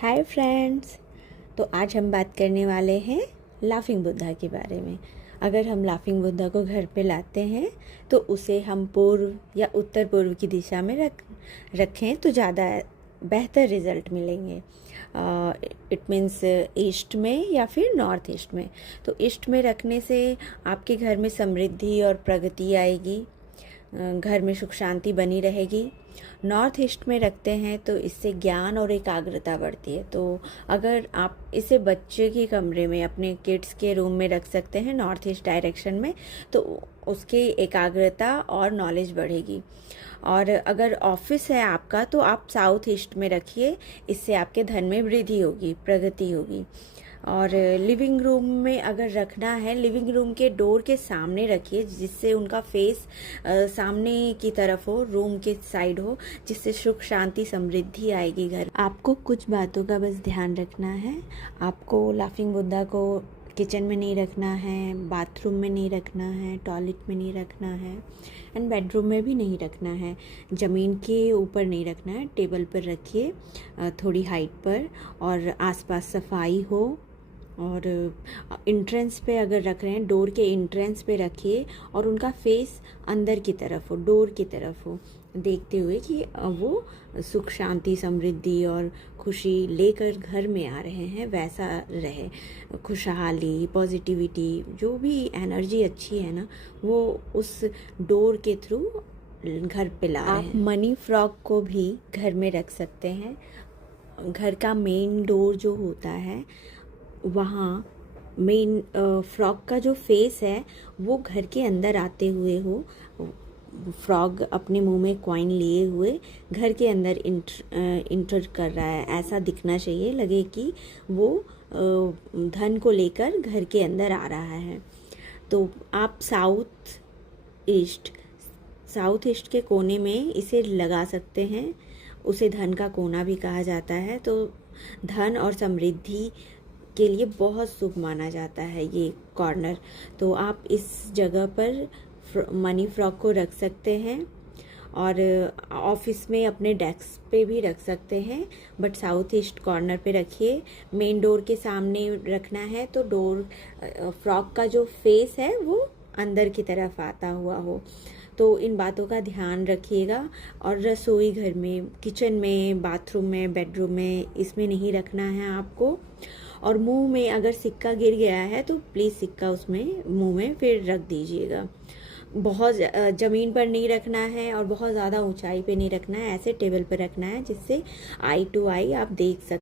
Hi friends. तो आज हम बात करने वाले हैं लाफिंग बुद्धा के बारे में। अगर हम लाफिंग बुद्धा को घर पे लाते हैं तो उसे हम पूर्व या उत्तर पूर्व की दिशा में रखें तो ज़्यादा बेहतर रिज़ल्ट मिलेंगे। इट मीन्स ईस्ट में या फिर नॉर्थ ईस्ट में। तो ईस्ट में रखने से आपके घर में समृद्धि और प्रगति आएगी, घर में सुख शांति बनी रहेगी। नॉर्थ ईस्ट में रखते हैं तो इससे ज्ञान और एकाग्रता बढ़ती है। तो अगर आप इसे बच्चे के कमरे में, अपने किड्स के रूम में रख सकते हैं नॉर्थ ईस्ट डायरेक्शन में, तो उसकी एकाग्रता और नॉलेज बढ़ेगी। और अगर ऑफिस है आपका तो आप साउथ ईस्ट में रखिए, इससे आपके धन में वृद्धि होगी, प्रगति होगी। और लिविंग रूम में अगर रखना है, लिविंग रूम के डोर के सामने रखिए, जिससे उनका फेस सामने की तरफ हो, रूम के साइड हो, जिससे सुख शांति समृद्धि आएगी घर। आपको कुछ बातों का बस ध्यान रखना है। आपको लाफिंग बुद्धा को किचन में नहीं रखना है, बाथरूम में नहीं रखना है, टॉयलेट में नहीं रखना है, एंड बेडरूम में भी नहीं रखना है। ज़मीन के ऊपर नहीं रखना है, टेबल पर रखिए थोड़ी हाइट पर, और आसपास सफाई हो। और इंट्रेंस पे अगर रख रहे हैं, डोर के इंट्रेंस पे रखिए, और उनका फेस अंदर की तरफ हो, डोर की तरफ हो, देखते हुए कि वो सुख शांति समृद्धि और खुशी लेकर घर में आ रहे हैं, वैसा रहे। खुशहाली, पॉजिटिविटी, जो भी एनर्जी अच्छी है ना, वो उस डोर के थ्रू घर पे ला रहे हैं। आप मनी फ्रॉग को भी घर में रख सकते हैं। घर का मेन डोर जो होता है, वहाँ मेन फ्रॉग का जो फेस है वो घर के अंदर आते हुए हो, फ्रॉग अपने मुंह में कॉइन लिए हुए घर के अंदर इंटर कर रहा है, ऐसा दिखना चाहिए, लगे कि वो धन को लेकर घर के अंदर आ रहा है। तो आप साउथ ईस्ट के कोने में इसे लगा सकते हैं। उसे धन का कोना भी कहा जाता है। तो धन और समृद्धि के लिए बहुत शुभ माना जाता है ये कॉर्नर। तो आप इस जगह पर मनी फ्रॉग को रख सकते हैं, और ऑफिस में अपने डेस्क पे भी रख सकते हैं, बट साउथ ईस्ट कॉर्नर पे रखिए। मेन डोर के सामने रखना है तो डोर फ्रॉग का जो फेस है वो अंदर की तरफ आता हुआ हो। तो इन बातों का ध्यान रखिएगा। और रसोई घर में, किचन में, बाथरूम में, बेडरूम में इसमें नहीं रखना है आपको। और मुंह में अगर सिक्का गिर गया है तो प्लीज़ सिक्का उसमें मुंह में फिर रख दीजिएगा। बहुत ज़मीन पर नहीं रखना है और बहुत ज़्यादा ऊंचाई पे नहीं रखना है, ऐसे टेबल पर रखना है जिससे आई टू आई आप देख सकते।